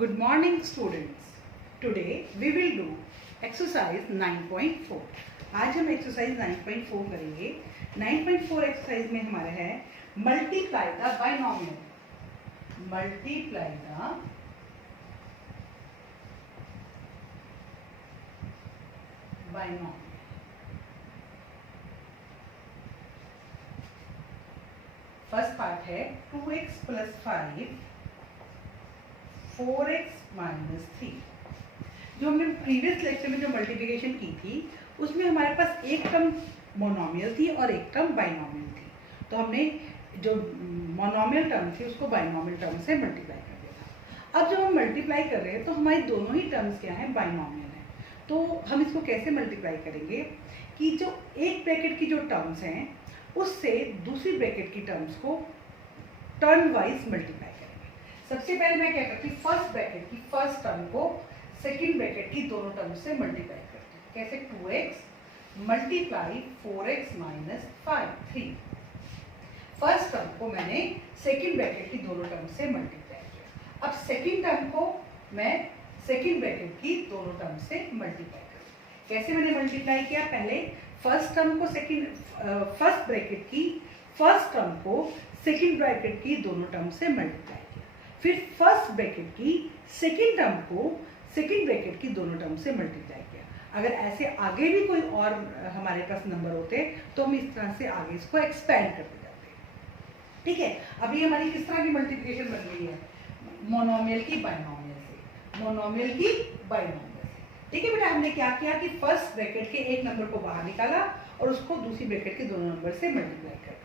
Good morning students. Today we will do exercise 9.4. आज हम exercise 9.4 करेंगे. 9.4 exercise में हमारा है multiply the binomial. Multiply the binomial. First part है 2x plus 5 4x minus 3. जो हमने प्रीवियस लेक्चर में जो मल्टीप्लिकेशन की थी उसमें हमारे पास एक टर्म मोनोमियल थी और एक टर्म बाइनोमियल थी. तो हमने जो मोनोमियल टर्म थी उसको बाइनोमियल टर्म से मल्टीप्लाई कर दिया था. अब जब हम मल्टीप्लाई कर रहे हैं तो हमारी दोनों ही टर्म्स क्या हैं, बाइनोमियल हैं. तो हम इसको कैसे मल्टीप्लाई करेंगे कि जो एक ब्रैकेट की जो टर्म्स हैं उससे दूसरी ब्रैकेट की टर्म्स को टर्म वाइज मल्टीप्लाई करेंगे. सबसे पहले मैं क्या करती हूँ, फर्स्ट ब्रैकेट की फर्स्ट टर्म को सेकंड ब्रैकेट की दोनों टर्म से मल्टीप्लाई करती हूँ. कैसे, 2x multiply 4x minus 5 3. First term को मैंने सेकंड ब्रैकेट की दोनों टर्म से मल्टीप्लाई किया. अब सेकंड टर्म को मैं सेकंड ब्रैकेट की दोनों टर्म से मल्टीप्लाई करूँ. कैसे मैंने मल्टीप्लाई किया, पहले फर्स्ट टर्म को फर्स्ट ब्रैकेट की फर्स्ट टर्म को सेकंड ब्रैकेट की दोनों टर्म से मल्टीप्लाई किया. फिर फर्स्ट ब्रैकेट की सेकंड टर्म को सेकंड ब्रैकेट की दोनों टर्म से मल्टीप्लाई किया. अगर ऐसे आगे भी कोई और हमारे पास नंबर होते तो हम इस तरह से आगे इसको एक्सपेंड करते जाते. ठीक है, अभी हमारी किस तरह की मल्टीप्लिकेशन बन रही है, मोनोमियल की बाइनोमियल से, मोनोमियल की बाइनोमियल. ठीक है बेटा, हमने क्या किया कि फर्स्ट ब्रैकेट के एक नंबर को बाहर निकाला और उसको दूसरी ब्रैकेट के दोनों नंबर से मल्टीप्लाई कर दिया.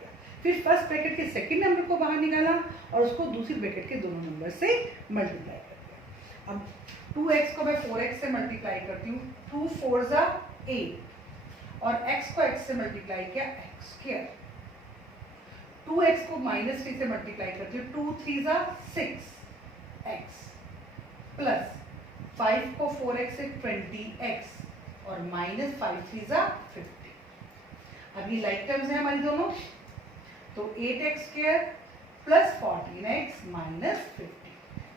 फिर फर्स्ट ब्रैकेट के सेकंड नंबर को बाहर निकाला और उसको दूसरी ब्रैकेट के दोनों नंबर से मल्टीप्लाई कर दिया. अब 2x को मैं 4x से मल्टीप्लाई करती हूँ. 2 4 जा 8 और x को x से मल्टीप्लाई किया x स्क्वायर. 2x को -3 से मल्टीप्लाई करती हूँ. 2 3 जा 6x प्लस 5 को 4x से 20x और -5 3 जा 50. अभी लाइक टर्म्स है हमारी दोनों, तो 8x square plus 14x minus 50.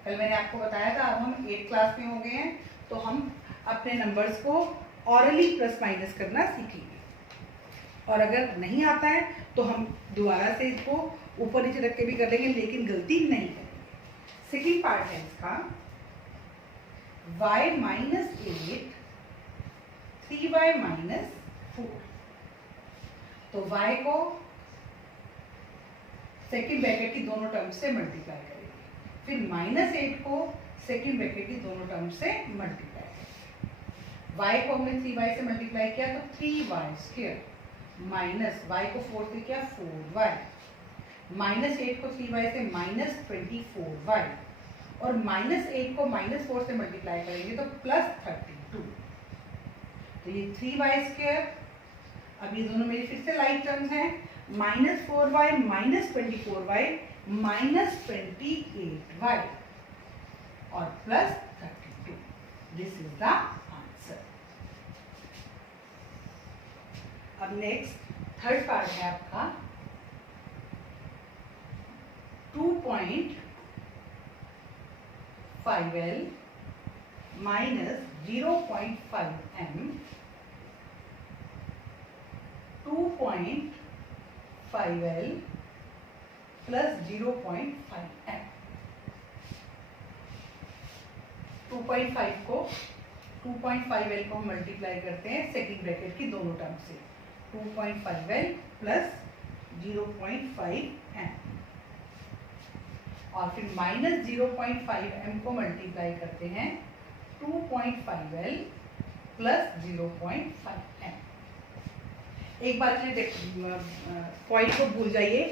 कल मैंने आपको बताया था अब हम 8 क्लास में हो गए हैं तो हम अपने नंबर्स को ऑरली प्लस माइनस करना सीखेंगे. और अगर नहीं आता है तो हम दोबारा से इसको ऊपर नीचे रख के भी कर लेंगे, लेकिन गलती नहीं करेंगे. सेकेंड पार्ट है इसका y माइनस 8 3y माइनस 4. तो y को सेकेंड ब्रैकेट की दोनों टर्म से मल्टीप्लाई करेंगे. फिर -8 को सेकेंड ब्रैकेट की दोनों टर्म से मल्टीप्लाई करेंगे. y को हमने 3y से मल्टीप्लाई किया तो 3y स्क्वायर माइनस y को 4 से किया 4y -8 को 3y से -24y और -8 को -4 से मल्टीप्लाई करेंगे तो +32. तो ये 3y स्क्वायर, अब ये दोनों मेरी फिर से लाइक टर्म्स हैं, -4y -24y -28y और +32. This is the answer. अब नेक्स्ट थर्ड पार्ट है आपका 2.5l minus 0.5m 2.5l plus 0.5m. 2.5 को 2.5l को हम मल्टीप्लाई करते हैं सेकेंड ब्रैकेट की दोनों टर्म से. 2.5l plus 0.5m और फिर -0.5m को मल्टीप्लाई करते हैं 2.5l प्लस 0.5m. एक बार पॉइंट को भूल जाइए,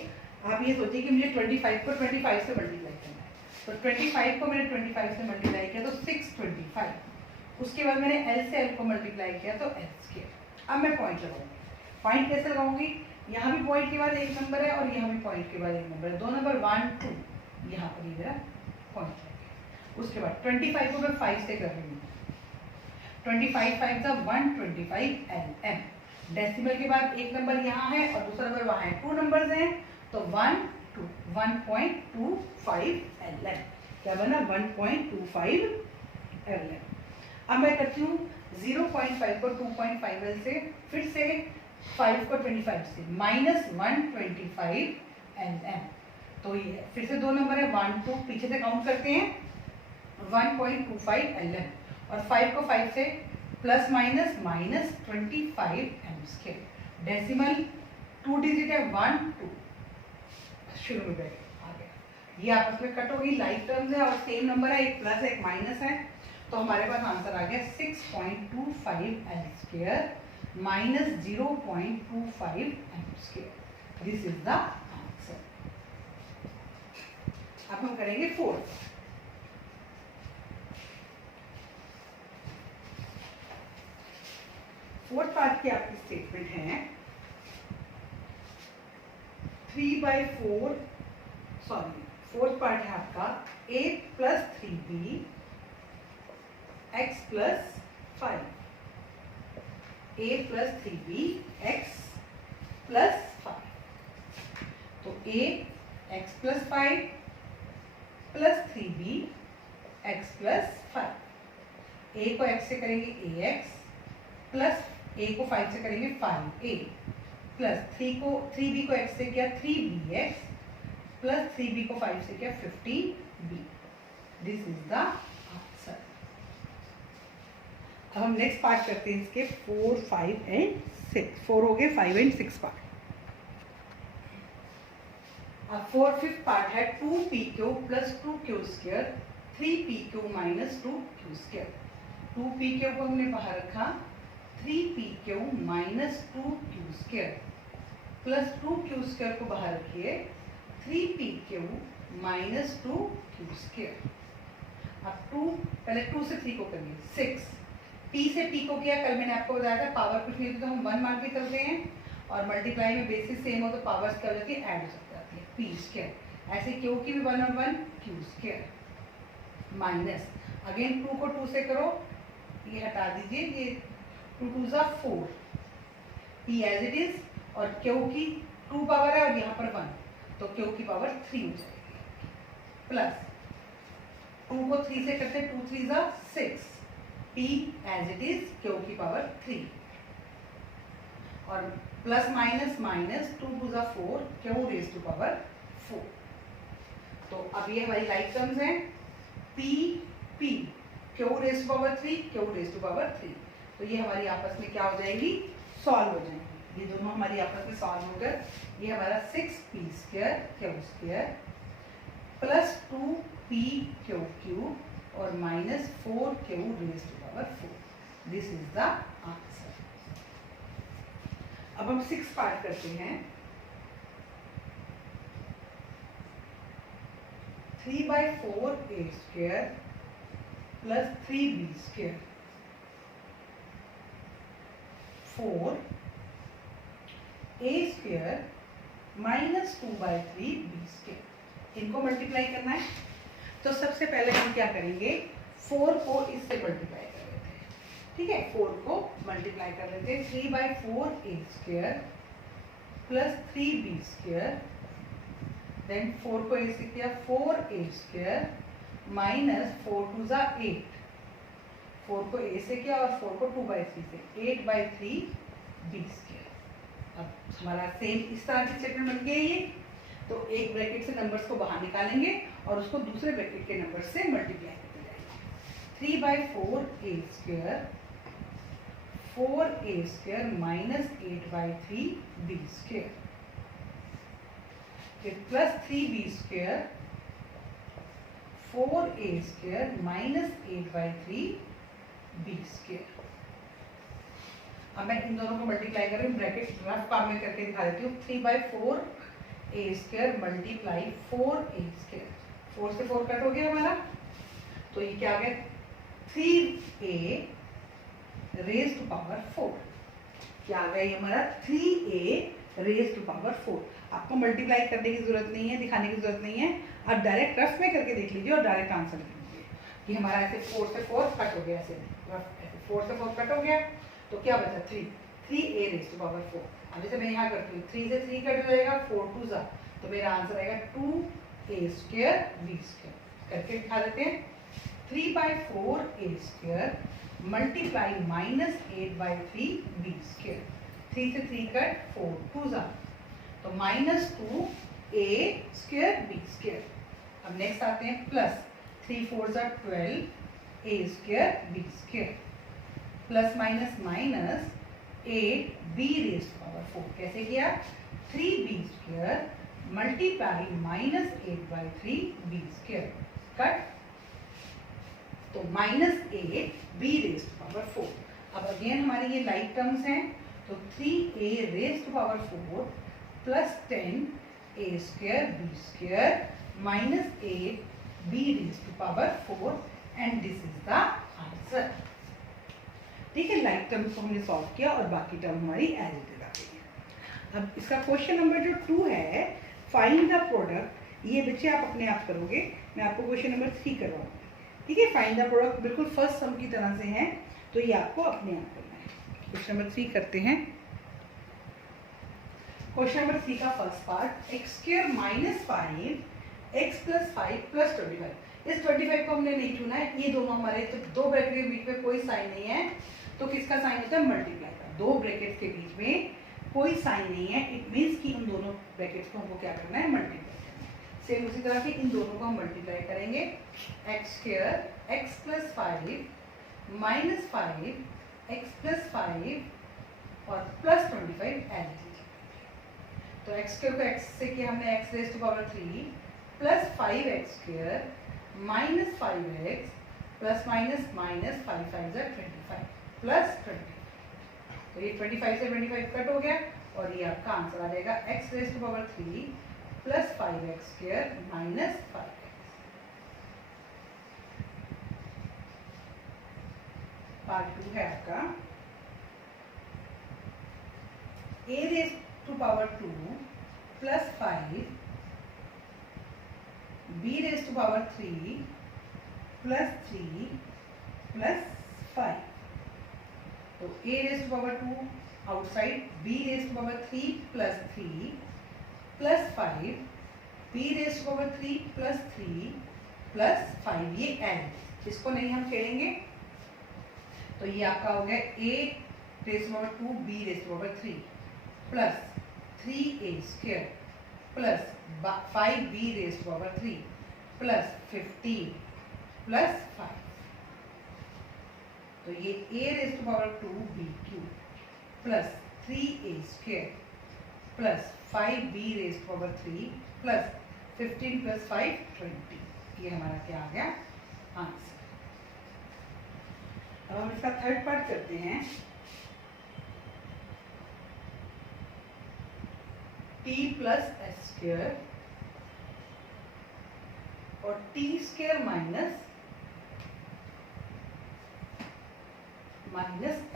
आप ये सोचिए कि मुझे 25 को 25 से मल्टीप्लाई करना है. तो 25 को मैंने 25 से मल्टीप्लाई किया तो 625. उसके बाद मैंने l से l को मल्टीप्लाई किया तो l स्क्वायर. अब मैं पॉइंट लगाऊंगी. पॉइंट कैसे लगाऊंगी, यहाँ भी पॉइंट के बाद एक नंबर है और यहाँ भी पॉइंट के बाद एक नंबर है. दो नंबर 1 2 यहाँ पर ये मेरा पॉइंट है. उसके बाद 25 को मैं 5 से कर रही हूँ. 25 5 का 125 LM. डेसिमल के बाद एक नंबर यहाँ है और दूसरा नंबर वहाँ है. 2 नंबर्स हैं तो 1 2 1.25 LM. क्या बना 1.25 LN। अब मैं करती हूँ 0.5 को 2.5L से, फिर से 5 को 25 से, -125 LN। तो ये फिर से दो नंबर है, 1 2 पीछे से काउंट करते हैं, 1.25 LN और 5 को 5 से plus minus -25 M²। Decimal 2 digit है, 1 2 शुरू में बैठ आ गया। ये आपस में कट होगी, लाइक टर्म्स है और सेम नंबर है, एक प्लस है एक माइनस है, तो हमारे पास आंसर आ गया 6.25 L² -0.25 M²। This is the answer. अब हम करेंगे फोर्थ। फोर्थ पार्ट की आपकी स्टेटमेंट है 3/4, सॉरी फोर्थ पार्ट है आपका a + 3b x + 5, a + 3b x + 5। तो a x + 5 + 3b x + 5। a को x से करेंगे ax, प्लस a को 5 से करेंगे 5a, प्लस 3b को x से किया 3bx, प्लस 3b को 5 से किया 15b। This is the answer. अब हम नेक्स्ट पार्ट करते हैं इसके 4 5 एंड 6। 4 हो गए, 5 एंड 6 पार्ट। अब 5th पार्ट है 2pq + 2q² 3pq - 2q²। 2pq को हमने बाहर रखा, 3pq - 2q² प्लस 2q² को बाहर रखिए, 3pq - 2q²। अब 2 पहले 2 से 3 को करिए 6, p से p को किया, कल मैंने आपको बताया था पावर कुछ नहीं तो हम 1 मान के चलते हैं, और मल्टीप्लाई में बेसिस सेम हो तो पावर्स क्या हो जाती है, ऐड हो जाती है, p²। ऐसे q की भी 1 और 1 q² माइनस, अगेन 2 को 2 से करो, ये हटा दीजिए, ये 2 2 = 4, p एज इट इज, और q की 2 पावर है और यहाँ पर 1, तो q की पावर 3 हो जाएगी, प्लस 2 को 3 से करते 2 3 = 6, p as it is, q की पावर 3, और plus minus minus 2 2 = 4, q raise to power 4। तो अब ये हमारी लाइक टर्म्स हैं, p p, q raise to power 3, q raise to power 3। तो ये हमारी आपस में क्या हो जाएगी, सॉल्व हो जाएंगी, ये दोनों हमारी आपस में सॉल्व हो गए। ये हमारा 6p² q² प्लस 2pq³ और -4q raise to power 4। This is the answer. अब हम 6 पार्ट करते हैं। 3/4a² plus 3b² 4a² -2/3b²। इनको मल्टीप्लाई करना है, तो सबसे पहले हम क्या करेंगे, 4 को इससे मल्टीप्लाई कर लेते हैं, ठीक है, 4 को मल्टीप्लाई कर लेते हैं, 3/4a² प्लस 3b², देन 4 को ऐसे किया 4a² माइनस 4 2 = 8, 4 को a से किया और 4 को 2/3 से, 8/3b²। अब हमारा सेम इस तरह की स्टेटमेंट बन गई ये, तो एक ब्रैकेट से नंबर्स को बाहर निकालेंगे और उसको दूसरे ब्रैकेट के नंबर से मल्टीप्लाई करते जाएंगे। 3/4a² 4a² माइनस 8/3b², फिर plus 3b² 4a² minus 8/3b²। अब मैं इन दोनों को मल्टीप्लाई कर रही हूँ, ब्रैकेट रफ काम में करके दिखा देती हूँ। 3/4a² मल्टीप्लाई 4a², 4 से 4 कट हो गया हमारा, तो ये क्या आ गया, 3a रेज़ टू पावर 4। क्या आ गया ये हमारा, 3a रेज़ टू पावर 4। आपको मल्टीप्लाई करने की जरूरत नहीं है, दिखाने की जरूरत नहीं है, आप डायरेक्ट रफ में करके देख लीजिए और डायरेक्ट आंसर लिख लीजिए कि हमारा ऐसे 4 से 4 कट हो गया, ऐसे रफ ऐसे 4 से 4 कट हो गया, तो क्या बचा 3a रेज़ टू पावर 4। अब जैसे मैं यहाँ करती हूँ, 3 से 3 कट हो जाएगा, 4 2 ज़ा, तो मेरा आंसर आएगा 2a² v²। करके दिखा देते हैं। 3/4 a square multiply minus 8/3 b square. 3 से 3 कट, 4 2 जा, तो -2 a स्क्वायर b स्क्वायर। अब नेक्स्ट आते हैं प्लस 3 4 जा 12 a square b square plus minus minus 8 b raise to power 4। कैसे किया? 3b square multiply minus 8/3 b square cut, तो -8 b रेज़ टू पावर 4। अब अगेन हमारे ये लाइक टर्म्स हैं, तो 3a raise to power 4 plus 10 a square b square minus 8 b raise to power 4 and this is the answer. ठीक है, like terms को हमने सॉल्व किया और बाकी टर्म हमारी एज इट इज आ गई है। अब इसका क्वेश्चन नंबर जो 2 है, फाइंड द प्रोडक्ट, ये बच्चे आप अपने आप करोगे, मैं आपको क्वेश्चन नंबर 3 करवाऊंगी। ठीक है, फाइंड द प्रोडक्ट बिल्कुल फर्स्ट सम की तरह से है, तो ये आपको अपने आप करना है। क्वेश्चन नंबर 3 करते हैं। क्वेश्चन नंबर 3 का first part, x square minus 5 x plus 5 plus 25। इस 25 को हमने नहीं चुना है, ये दोनों हमारे, तो दो ब्रैकेट के बीच में कोई साइन नहीं है, तो किसका साइन होता है? मल्टीप्लाई का। दो ब्रैकेट के बीच में कोई साइन नहीं है, इट मीन्स कि उन दोनों ब्रैकेट्स को हमको क्या करना है? मल्टीप्लाई करना है। सेम उसी तरह से इन दोनों को हम मल्टीप्लाई करेंगे। X square x plus 5 minus 5 x plus 5 और प्लस 25 एड। तो एक्स स्क्वायर को एक्स से किया हमने x raise to power 3 plus 5x square minus 5x plus minus minus 5 5 25 plus 20। तो ये 25 से 25 कट हो गया और ये आपका आंसर आ जाएगा x raise to power 3 plus 5x square minus 5x। Part 2 है आपका a raise to power 2 plus 5 b raise to power 3 plus 3 plus 5। तो a raise to power 2 outside, b raise to power 3 plus 3 plus 5 b raise to power 3 plus 3 plus 5, ये add, इसको नहीं हम खेलेंगे। तो ये आपका हो गया a raise to power 2 b raise to power 3 plus 3a square plus 5b raise to power 3 plus 15 plus 5। तो ये a raise to power 2b cube plus 3a square plus 5b raise to power 3 plus 15 plus 5 20। ये हमारा क्या आ गया? Answer. अब हम इसका third part करते हैं। t प्लस एस स्क्वायर और t square minus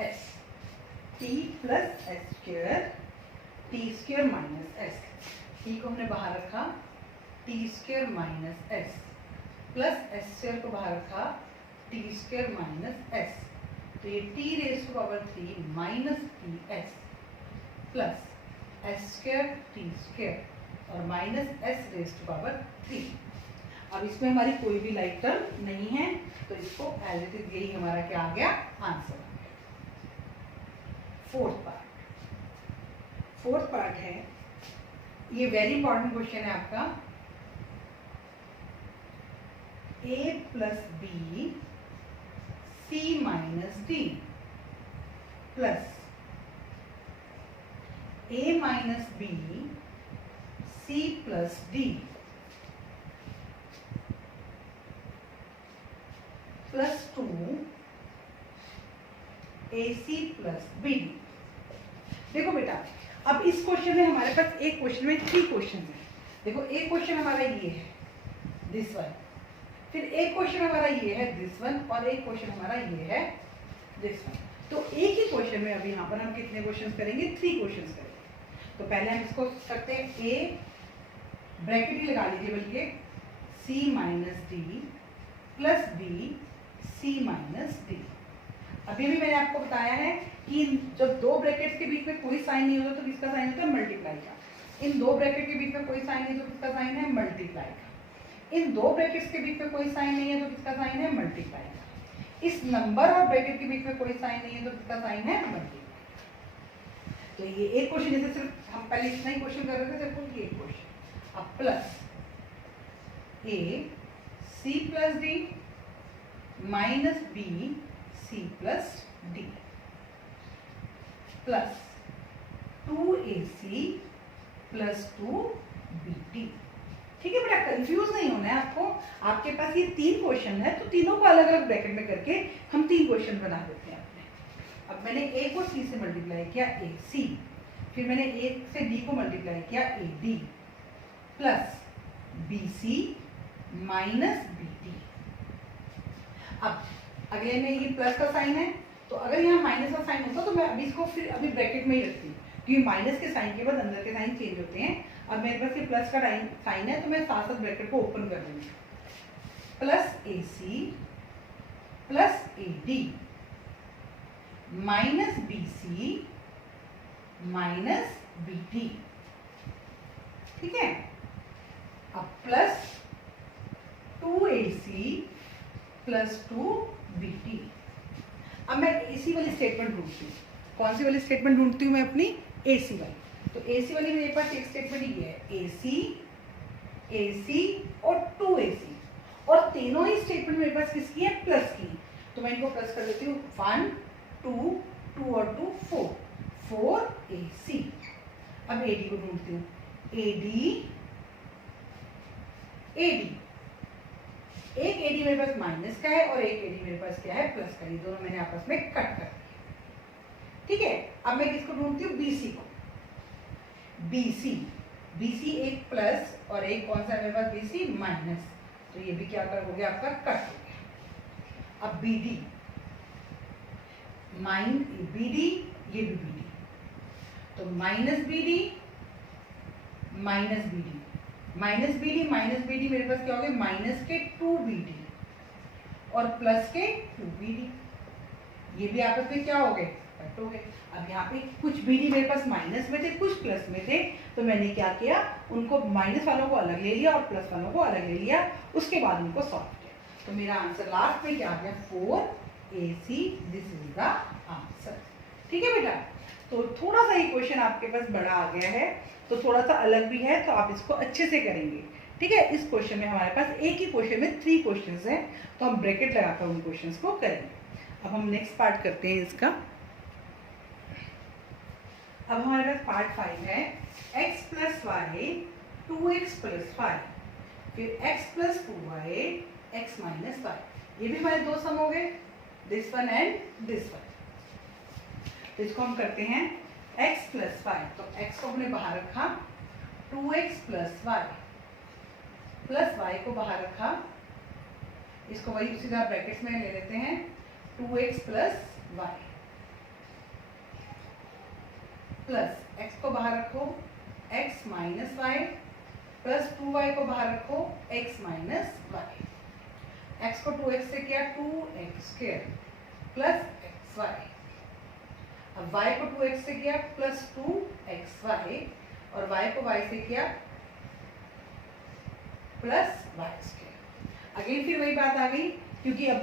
S. t plus s square, t square minus S, T को हमने बाहर रखा, T square minus S plus s square को बाहर रखा, टी स्क्वायर माइनस एस। तो ये t raise to power 3 minus t s plus s square t square और minus s raise to power 3। अब इसमें हमारी कोई भी लाइक टर्म नहीं है, तो इसको एज इट इज, यही हमारा क्या आ गया? आंसर आ गया। फोर्थ पार्ट है, ये वेरी इंपॉर्टेंट क्वेश्चन है आपका। a plus B C minus D plus a minus B C plus D plus 2 AC plus B. देखो बेटा, अब इस क्वेश्चन में हमारे पास एक क्वेश्चन में 3 क्वेश्चन है। देखो, एक क्वेश्चन हमारा ये है, दिस वन, फिर एक क्वेश्चन हमारा ये है, दिस वन, और एक क्वेश्चन हमारा ये है, दिस वन। तो एक ही क्वेश्चन में अब यहाँ पर हम कितने क्वेश्चन करेंगे? 3 क्वेश्चन करेंगे। तो पहले हम इसको करते हैं, a ब्रैकेट ही लगा लीजिए, बल्कि c minus D plus B C minus D. अभी भी मैंने आपको बताया है कि जब दो ब्रैकेट्स के बीच में कोई साइन नहीं होता तो किसका साइन होता है? मल्टीप्लाई का। इन दो ब्रैकेट के बीच में कोई साइन नहीं तो किसका साइन है? मल्टीप्लाई का। इन दो ब्रैकेट्स के बीच में कोई साइन नहीं है तो किसका साइन है? मल्टीप्लाई। इस नंबर और ब्रैकेट के बीच में कोई साइन नहीं है तो किसका साइन है? मल्टीप्लाई। तो ये एक क्वेश्चन, जैसे सिर्फ हम पहले इतना ही क्वेश्चन कर रहे थे, सिर्फ ये क्वेश्चन। अब प्लस ए सी plus d minus B C plus D plus 2ac plus 2bt। ठीक है बेटा, कंफ्यूज नहीं होना है आपको। आपके पास ये 3 क्वेश्चन है तो तीनों को अलग अलग ब्रैकेट में करके हम 3 क्वेश्चन बना देते हैं अपने। अब मैंने a को c से मल्टीप्लाई किया ac, फिर मैंने a से d को मल्टीप्लाई किया ad plus bc minus bt। अब अगले में ये प्लस का साइन है, तो अगर यहाँ माइनस का साइन होता तो मैं अभी इसको फिर अभी ब्रैकेट में ही रखती, क्योंकि माइनस के साइन के बाद अंदर के साइन चेंज होते हैं। अब मेरे पास ये प्लस का साइन है तो मैं साथ साथ ब्रैकेट को ओपन कर दूंगी। Plus ac plus ad minus bc minus bt। ठीक है, अब प्लस 2ac प्लस 2bt। अब मैं AC वाली स्टेटमेंट ढूंढती हूँ। कौन सी वाली स्टेटमेंट ढूंढती हूँ मैं? अपनी AC वाली। तो AC वाली मेरे पास एक स्टेटमेंट ही है, AC और 2AC, और तीनों ही स्टेटमेंट मेरे पास किसकी है? प्लस की। तो मैं इनको प्लस कर देती हूँ, 1 2 2 और 2 4ac। अब AD को ढूंढती हूँ, AD एक AD मेरे पास माइनस का है और एक AD मेरे पास क्या है? प्लस का। ये दोनों मैंने आपस में कट कर दिया। ठीक है, अब मैं किसको ढूंढती हूँ? BC को। BC एक प्लस और एक कौन सा है मेरे पास? BC minus. तो ये भी क्या कर हो गया आपका? कट हो गया। अब BD ये भी BD, तो minus BD minus BD minus BD मेरे पास क्या हो गया? माइनस के 2BD और प्लस के 2BD। ये भी आपस में क्या हो गए? कट हो गए। अब यहाँ पे कुछ BD मेरे पास माइनस में थे, कुछ प्लस में थे, तो मैंने क्या किया? उनको माइनस वालों को अलग ले लिया और प्लस वालों को अलग ले लिया, उसके बाद उनको सॉल्व किया। तो मेरा आंसर लास्ट में क्या आ गया? 4ac। This is the answer. ठीक है बेटा, तो थोड़ा सा ये क्वेश्चन आपके पास बड़ा आ गया है, तो थोड़ा सा अलग भी है, तो आप इसको अच्छे से करेंगे। ठीक है, इस क्वेश्चन में हमारे पास एक ही क्वेश्चन में 3 क्वेश्चंस हैं, तो हम ब्रैकेट लगाकर उन क्वेश्चंस को करेंगे। अब हम नेक्स्ट पार्ट करते हैं इसका। अब हमारे पास पार्ट 5 है, x plus Y 2x plus 5, फिर x plus 2y x minus Y. ये भी हमारे 2 सम हो गए, this one and this one. तो इसको हम करते हैं x प्लस 5, तो x को हमने बाहर रखा, 2x plus Y plus y को बाहर रखा, इसको वही उसी तरह ब्रैकेट्स में ले लेते हैं, 2x plus Y plus x को बाहर रखो, x minus Y plus 2y को बाहर रखो, x माइनस वाई। x को 2x से किया 2x स्क्वायर प्लस xy। अब y को 2x से किया प्लस 2xy और y को y से किया प्लस y स्क्वायर। अगेन फिर वही बात आ गई, क्योंकि अब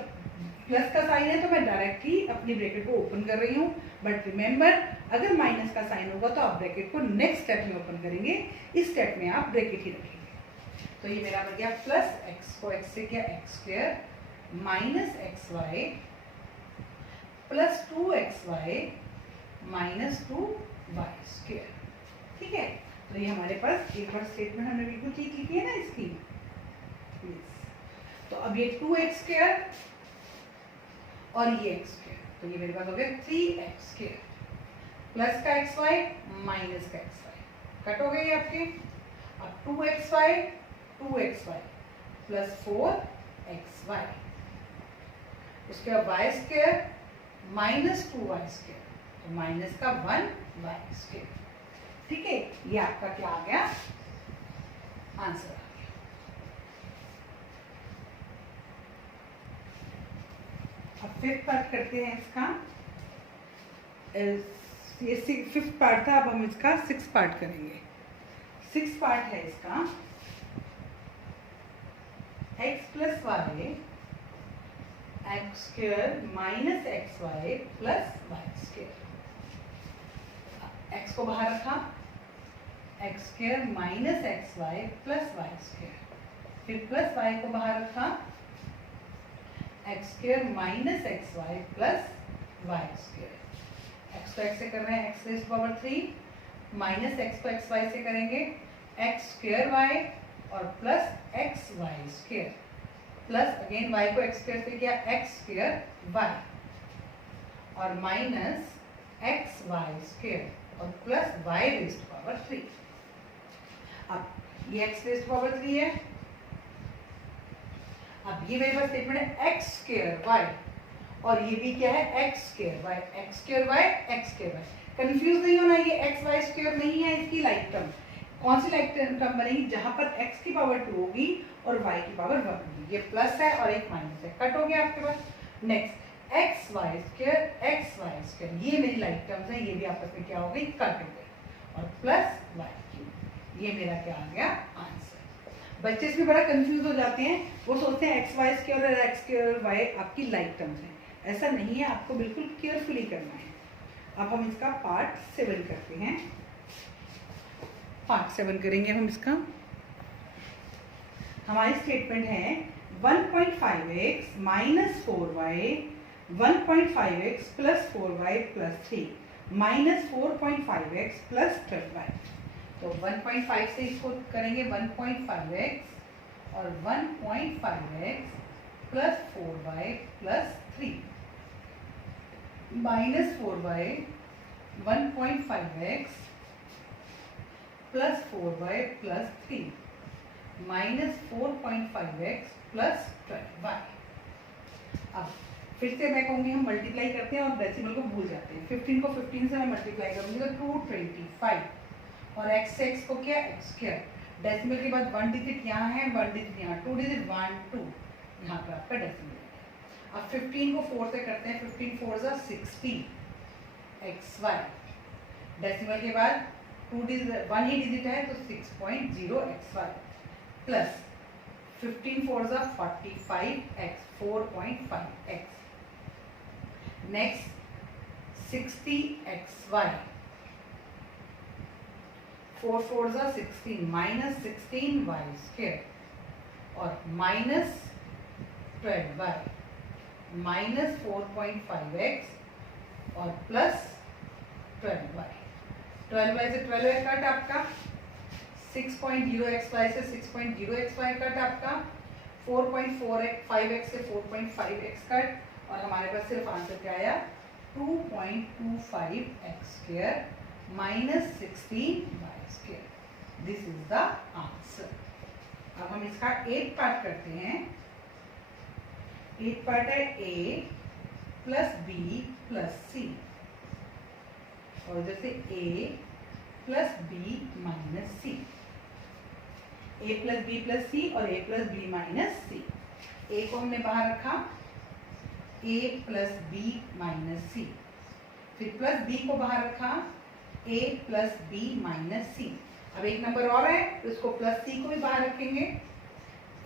प्लस का साइन है तो मैं डायरेक्ट ही अपनी ब्रैकेट को ओपन कर रही हूँ, बट रिमेंबर अगर माइनस का साइन होगा तो आप ब्रैकेट को नेक्स्ट स्टेप में ओपन करेंगे, इस स्टेप में आप ब्रैकेट ही रखेंगे। तो ये मेरा बन गया प्लस x को x से किया x square minus xy plus 2xy minus 2y square. ठीक है, तो ये हमारे पास एक बार स्टेटमेंट हमने बिल्कुल ठीक लिखी है ना इसकी। तो अब ये 2x स्क्वायर और ये x स्क्वायर, तो ये मेरे पास हो गया 3x स्क्वायर प्लस का xy माइनस का xy, कट हो गई आपके। अब 2xy प्लस 4xy, उसके बाद y square minus 2y square, तो माइनस का 1y स्क्वायर। ठीक है, ये आपका क्या आ गया? आंसर आ गया। अब 5th पार्ट करते हैं इसका। ये 5th पार्ट था, अब हम इसका 6th पार्ट करेंगे। 6th पार्ट है इसका, x plus Y X square minus X Y plus Y square. X को बाहर रखा, X square minus X Y plus Y square, फिर प्लस वाई को बाहर रखा, X square minus X Y plus Y square. X को x से कर रहे हैं, X raise to power 3, minus X को एक्स वाई से करेंगे, एक्स स्क्वायर वाई और plus X Y square, plus again Y को एक्स स्क्वायर से किया, एक्स स्क्वायर वाई और माइनस एक्स वाई स्क्वायर और plus Y raise to power 3। अब ये एक्स रेज़ टू पावर 3 है। अब ये मेरे पास स्टेटमेंट है एक्स स्क्वायर वाई और ये भी क्या है X square Y, X square Y X square Y. Confuse नहीं होना, ये एक्स वाई स्क्वायर नहीं है, इसकी लाइक टर्म। कौन सी लाइक टर्म बनेगी? जहां पर एक्स की पावर 2 होगी और वाई की पावर 1 होगी। ये प्लस है और एक माइनस है, कट हो गया आपके पास। नेक्स्ट एक्स वाई स्क्वायर, ये मेरी लाइक टर्म्स है, ये भी आपस में क्या हो गई? कट हो गई और प्लस वाई क्यूब, ये मेरा क्या आ गया? आंसर। बच्चे इसमें बड़ा कंफ्यूज हो जाते हैं, वो सोचते हैं एक्स वाई स्क्वायर और एक्स स्क्वायर वाई आपकी लाइक टर्म्स हैं। ऐसा नहीं है, आपको बिल्कुल केयरफुली करना है। अब हम इसका पार्ट 7 करते हैं। पार्ट 7 करेंगे हम इसका। हमारी स्टेटमेंट है 1.5x minus 4y 1.5x plus 4y plus 3 minus 4.5x plus 12y। तो 1.5 से इसको करेंगे 1.5x और 1.5x plus 4y plus 3 minus 4y 1.5x plus 4y plus 3 minus 4.5x plus 12y। अब फिर से मैं कहूँगी हम मल्टीप्लाई करते हैं और डेसिमल को भूल जाते हैं। 15 को 15 से मैं मल्टीप्लाई करूँगी तो 225 और x से x को क्या? X square. डेसिमल के बाद 1 डिजिट यहाँ है, 1 डिजिट यहाँ, 2 डिजिट 1 2, यहाँ पर आपका डेसिमल है। अब 15 को 4 से करते हैं, 15 4 जा 60 एक्स वाई। डेसिमल के बाद 2 डिजिट 1 ही डिजिट है तो 6.0 एक्स वाई प्लस 15 4 जा 45 X 4.5 X. Next 60 X Y, 4 4 जा 16 माइनस 16 वाई स्क्वायर और माइनस 12 वाई माइनस 4.5 एक्स और प्लस 12 वाई। 12 वाई से 12 वाई कट आपका, 6.0 एक्स वाई से 6.0 एक्स वाई कट आपका, 4.5 एक्स से 4.5 एक्स कट और हमारे पास सिर्फ आंसर क्या आया? 2.25 X square minus 16 Y square. This is the answer. अब हम इसका 8 पार्ट करते हैं। 8 पार्ट है a plus b plus c और इधर से a plus B minus C, a plus b plus c और a plus B minus C. a को हमने बाहर रखा, a plus B minus c, फिर प्लस b को बाहर रखा, a plus B minus c. अब एक नंबर और है तो इसको प्लस सी को भी बाहर रखेंगे,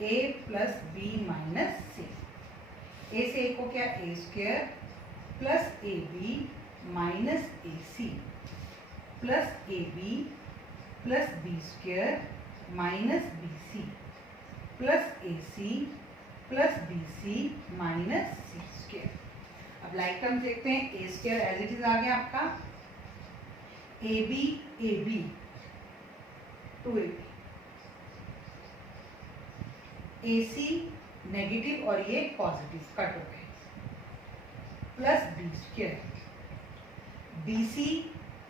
a plus B minus C. a से a को क्या? a square plus A B minus A C plus A B plus B square minus B C plus A C plus B C minus C square. अब like term देखते हैं। A square as it is आ गया आपका, A B 2ab, A C negative और ये positive cut हो गए, plus B square, B C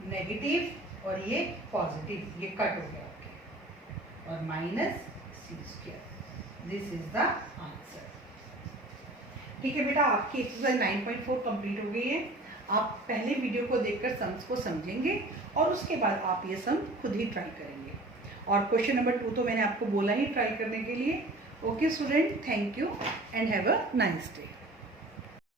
negative और ये पॉजिटिव, ये कट हो गया आपके, और minus C square. This is the answer. ठीक है बेटा, आपकी एक्सरसाइज 9.4 कंप्लीट हो गई है। आप पहले वीडियो को देखकर सम्स को समझेंगे और उसके बाद आप ये सम खुद ही ट्राई करेंगे। और क्वेश्चन नंबर 2 तो मैंने आपको बोला ही ट्राई करने के लिए। Okay student, thank you and have a nice day.